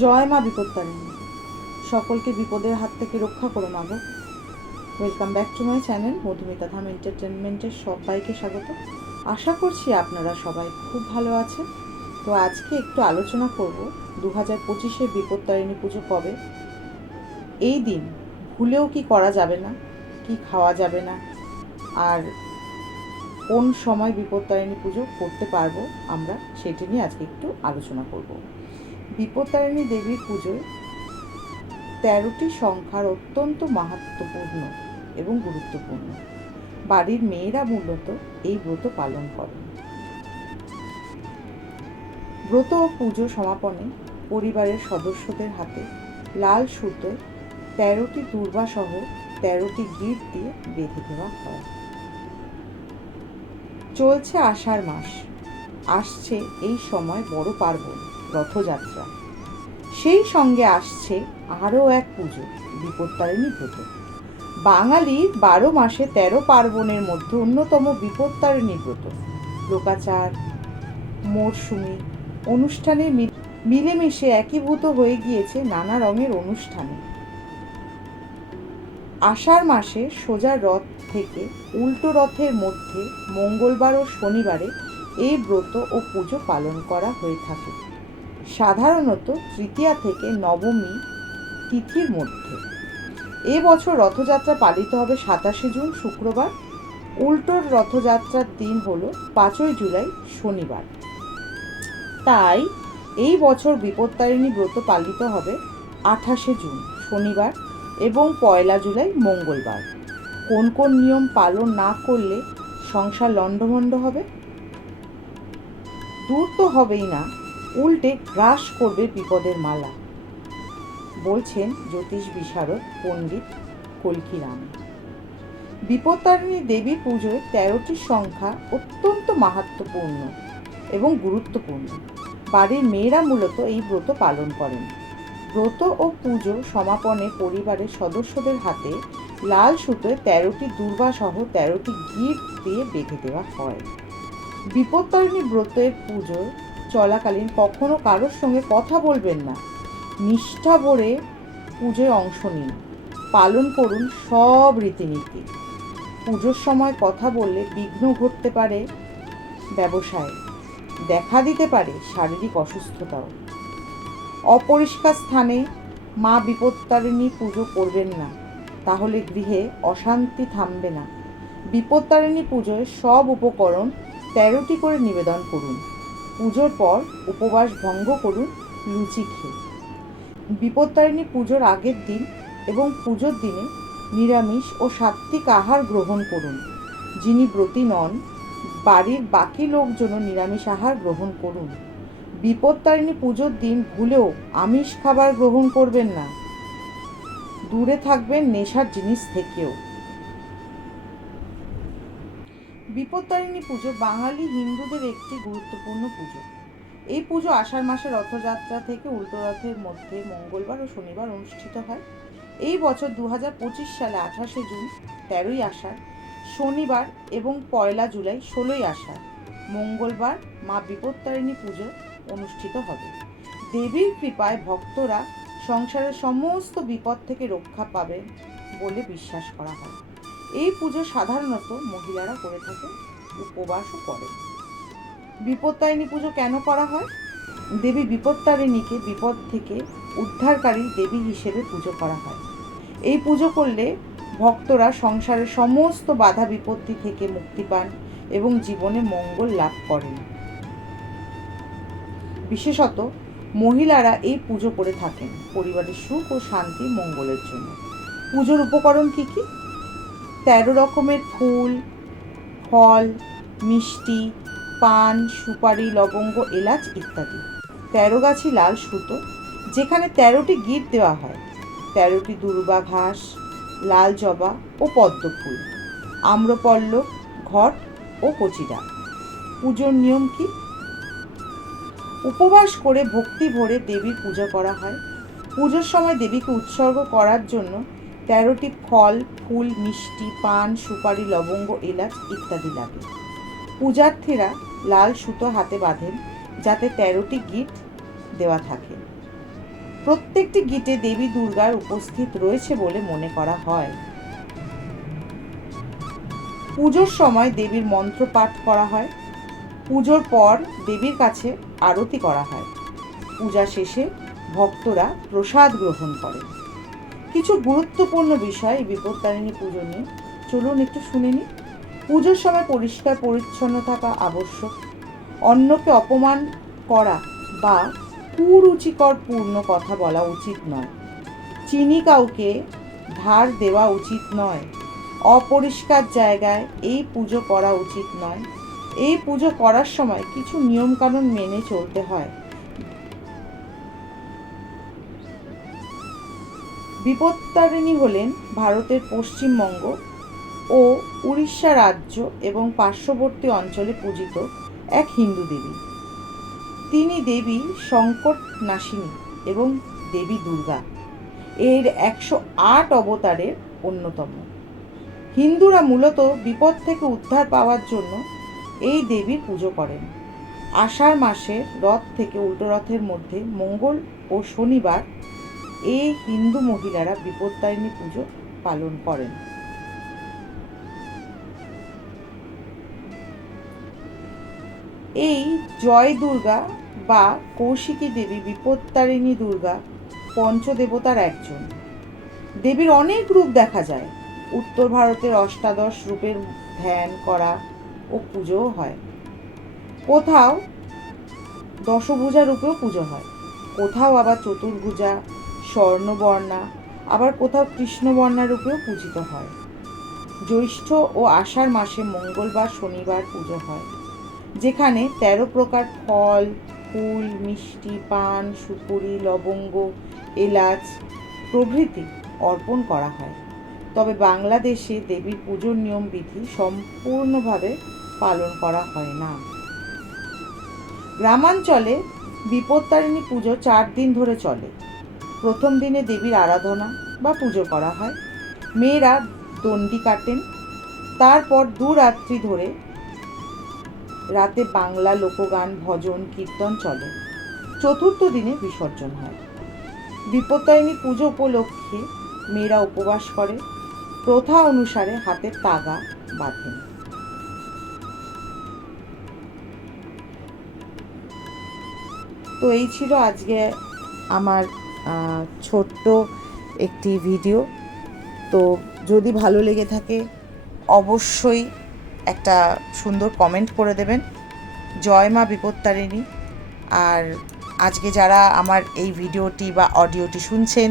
জয় মা বিপত্তারিণী। সকলকে বিপদের হাত থেকে রক্ষা করো মাগো welcome back to my channel Madhumita Dham এন্টারটেনমেন্টের সবাইকে স্বাগত। আশা করছি আপনারা সবাই খুব ভালো আছেন। তো আজকে একটু আলোচনা করব দু হাজার পঁচিশে বিপত্তারিণী পুজো কবে? এই দিন ভুলেও কি করা যাবে না, কি খাওয়া যাবে না, আর কোন সময় বিপত্তারিণী পুজো করতে পারব আমরা সেটি নিয়ে আজকে একটু আলোচনা করব। বিপত্তারিণী দেবীর পুজোয় তেরোটি সংখ্যার অত্যন্ত মাহাত্মপূর্ণ এবং গুরুত্বপূর্ণ। বাড়ির মেয়েরা মূলত এই ব্রত পালন করেন। ব্রত ও পুজো সমাপনে পরিবারের সদস্যদের হাতে লাল সুতোয় তেরোটি দুর্বাসহ তেরোটি গিট দিয়ে বেঁধে দেওয়া হয়। চলছে আষাঢ় মাস। আসছে এই সময় বড় পার্বণ। রথযাত্রা। সেই সঙ্গে আসছে আরও এক পুজো, বিপত্তারিণী ব্রত। বাঙালির বারো মাসে তেরো পার্বণের মধ্যে অন্যতম বিপত্তারিণী ব্রত। লোকাচার, মরশুমি, অনুষ্ঠানে মিলেমিশে একীভূত হয়ে গিয়েছে নানা রঙের অনুষ্ঠানে। আষাঢ় মাসে সোজা রথ থেকে উল্টো রথের মধ্যে মঙ্গলবার ও শনিবারে এই ব্রত ও পুজো পালন করা হয়ে থাকে। সাধারণত তৃতীয়া থেকে নবমী তিথির মধ্যে। এ বছর রথযাত্রা পালিত হবে সাতাশে জুন, শুক্রবার। উল্টোর রথযাত্রার দিন হলো পাঁচই জুলাই, শনিবার। তাই এই বছর বিপত্তারিণী ব্রত পালিত হবে আঠাশে জুন, শনিবার এবং পয়লা জুলাই, মঙ্গলবার। কোন কোন নিয়ম পালন না করলে সংসার লণ্ডভণ্ড হবে? দূর তো হবেই না। উল্টে গ্রাস করবে বিপদের মালা। বলছেন জ্যোতিষ বিশারদ পণ্ডিত কলকিরাম। বিপত্তারিণী দেবী পুজোয় তেরোটি সংখ্যা অত্যন্ত মাহাত্মপূর্ণ এবং গুরুত্বপূর্ণ। বাড়ির মেয়েরা মূলত এই ব্রত পালন করেন। ব্রত ও পুজো সমাপনে পরিবারের সদস্যদের হাতে লাল সুতোয় তেরোটি দুর্বাসহ তেরোটি গিট দিয়ে বেঁধে দেওয়া হয়। বিপত্তারিণী ব্রতের পুজো চলাকালীন কখনো কারোর সঙ্গে কথা বলবেন না। নিষ্ঠা ভরে পুজোয় অংশ নিন। পালন করুন সব রীতিনীতি। পুজোর সময় কথা বললে বিঘ্ন ঘটতে পারে ব্যবসায়। দেখা দিতে পারে শারীরিক অসুস্থতাও। অপরিষ্কার স্থানে মা বিপত্তারিণী পুজো করবেন না। তাহলে গৃহে অশান্তি থামবে না। বিপত্তারিণী পুজোয় সব উপকরণ তেরোটি করে নিবেদন করুন। পুজোর পর উপবাস ভঙ্গ করুন লুচি খেয়ে। বিপত্তারিণী পুজোর আগের দিন এবং পুজোর দিনে নিরামিষ ও সাত্ত্বিক আহার গ্রহণ করুন, যিনি ব্রতী নন, বাড়ির বাকি লোকজনও নিরামিষ আহার গ্রহণ করুন। বিপত্তারিণী পুজোর দিন ভুলেও আমিষ খাবার গ্রহণ করবেন না। দূরে থাকবেন নেশার জিনিস থেকেও। বিপত্তারিণী পুজো বাঙালি হিন্দুদের একটি গুরুত্বপূর্ণ পুজো। এই পুজো আষাঢ় মাসের রথযাত্রা থেকে উল্টো রথের মধ্যে মঙ্গলবার ও শনিবার অনুষ্ঠিত হয়। এই বছর দু সালে আঠাশে জুন, তেরোই আষাঢ়, শনিবার এবং পয়লা জুলাই ষোলোই আষাঢ়, মঙ্গলবার মা বিপত্তারিণী পুজো অনুষ্ঠিত হবে। দেবীর কৃপায় ভক্তরা সংসারের সমস্ত বিপদ থেকে রক্ষা পাবে বলে বিশ্বাস করা হয়। এই পুজো সাধারণত মহিলারা করে থাকে উপবাসও করে। বিপত্তারিণী পুজো কেন করা হয়? দেবী বিপত্তারিণীকে বিপদ থেকে উদ্ধারকারী দেবী হিসেবে পুজো করা হয়। এই পুজো করলে ভক্তরা সংসারের সমস্ত বাধা বিপত্তি থেকে মুক্তি পান এবং জীবনে মঙ্গল লাভ করেন। বিশেষত মহিলারা এই পুজো করে থাকেন। পরিবারের সুখ ও শান্তি মঙ্গলের জন্য। পুজোর উপকরণ কী কি? তেরো রকমের ফুল, ফল, মিষ্টি, পান, সুপারি, লবঙ্গ, এলাচ ইত্যাদি। তেরো গাছি লাল সুতো, যেখানে তেরোটি গিট দেওয়া হয়। তেরোটি দুর্বা ঘাস, লাল জবা ও পদ্ম ফুল, আম্রপল্ল, ঘট ও কচিরা। পুজোর নিয়ম কি? উপবাস করে ভক্তি ভরে দেবীর পূজা করা হয়। পুজোর সময় দেবীকে উৎসর্গ করার জন্য তেরোটি ফল, ফুল, মিষ্টি, পান, সুপারি, লবঙ্গ, এলাচ ইত্যাদি লাগে। পূজার্থীরা লাল সুতো হাতে বাঁধেন, যাতে তেরোটি গিট দেওয়া থাকে। প্রত্যেকটি গিটে দেবী দুর্গার উপস্থিত রয়েছে বলে মনে করা হয়। পুজোর সময় দেবীর মন্ত্র পাঠ করা হয়। পুজোর পর দেবীর কাছে আরতি করা হয়। পূজা শেষে ভক্তরা প্রসাদ গ্রহণ করে কিছু গুরুত্বপূর্ণ বিষয় এই বিপত্তারিণী পুজো নিয়ে। চলুন একটু শুনে নিই। পুজোর সময় পরিষ্কার, পরিচ্ছন্ন থাকা আবশ্যক। অন্যকে অপমান করা বা কুরুচিকর পূর্ণ কথা বলা উচিত নয়। চিনি কাউকে ধার দেওয়া উচিত নয়। অপরিষ্কার জায়গায় এই পুজো করা উচিত নয়। এই পুজো করার সময় কিছু নিয়মকানুন মেনে চলতে হয়। বিপত্তারিণী হলেন ভারতের পশ্চিমবঙ্গ ও উড়িষ্যা রাজ্য এবং পার্শ্ববর্তী অঞ্চলে পূজিত এক হিন্দু দেবী। তিনি দেবী সংকট নাশিনী এবং দেবী দুর্গা। এর একশো আট অবতারের অন্যতম। হিন্দুরা মূলত বিপদ থেকে উদ্ধার পাওয়ার জন্য এই দেবীর পুজো করেন। আষাঢ় মাসে রথ থেকে উল্টো রথের মধ্যে মঙ্গল ও শনিবার এই হিন্দু মহিলারা বিপত্তারিণী পুজো পালন করেন। এই জয় দুর্গা বা কৌশিকী দেবী বিপত্তারিণী দুর্গা পঞ্চদেবতার একজন। দেবীর অনেক রূপ দেখা যায়। উত্তর ভারতের অষ্টাদশ রূপের ধ্যান করা ও পুজোও হয়। কোথাও দশভুজা রূপেও পুজো হয়, কোথাও আবার চতুর্ভুজা স্বর্ণবর্ণা, আবার কোথাও কৃষ্ণবর্ণা রূপেও পূজিত হয়। জ্যৈষ্ঠ ও আষাঢ় মাসে মঙ্গলবার, শনিবার পুজো হয়, যেখানে তেরো প্রকার ফল, ফুল, মিষ্টি, পান, সুপুরি, লবঙ্গ, এলাচ প্রভৃতি অর্পণ করা হয়। তবে বাংলাদেশে দেবীর পুজোর নিয়ম বিধি সম্পূর্ণভাবে পালন করা হয় না। গ্রামাঞ্চলে বিপত্তারিণী পুজো চার দিন ধরে চলে। প্রথম দিনে দেবীর আরাধনা বা পুজো করা হয়। মেয়েরা দণ্ডি কাটেন। তারপর দু রাত্রি ধরে রাতে বাংলা লোকগান, ভজন, কীর্তন চলে। চতুর্থ দিনে বিসর্জন হয়। বিপত্তারিণী পুজো উপলক্ষে মেয়েরা উপবাস করে। প্রথা অনুসারে হাতে তাগা বাঁধেন। তো এই ছিল আজকে আমার ছোট্ট একটি ভিডিও। তো যদি ভালো লেগে থাকে, অবশ্যই একটা সুন্দর কমেন্ট করে দেবেন। জয় মা বিপত্তারিণী। আর আজকে যারা আমার এই ভিডিওটি বা অডিওটি শুনছেন,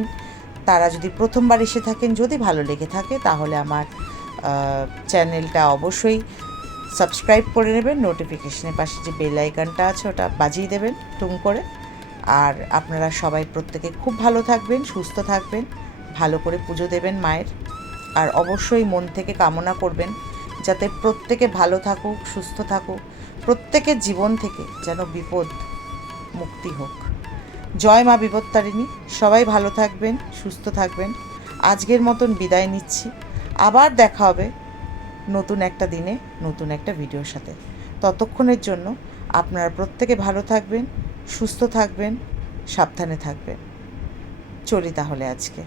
তারা যদি প্রথমবার এসে থাকেন, যদি ভালো লেগে থাকে, তাহলে আমার চ্যানেলটা অবশ্যই সাবস্ক্রাইব করে নেবেন। নোটিফিকেশনের পাশে যে বেল আইকনটা আছে, ওটা বাজিয়ে দেবেন, টুং করে। আর আপনারা সবাই প্রত্যেকে খুব ভালো থাকবেন, সুস্থ থাকবেন, ভালো করে পুজো দেবেন মায়ের। আর অবশ্যই মন থেকে কামনা করবেন যাতে প্রত্যেকে ভালো থাকুক, সুস্থ থাকুক, প্রত্যেকের জীবন থেকে যেন বিপদ মুক্তি হোক। জয় মা বিপত্তারিণী, সবাই ভালো থাকবেন, সুস্থ থাকবেন। আজকের মতন বিদায় নিচ্ছি। আবার দেখা হবে নতুন একটা দিনে, নতুন একটা ভিডিওর সাথে। ততক্ষণের জন্য আপনারা প্রত্যেকে ভালো থাকবেন সুস্থ থাকবেন সাবধানে থাকবেন। চলি তাহলে আজকে।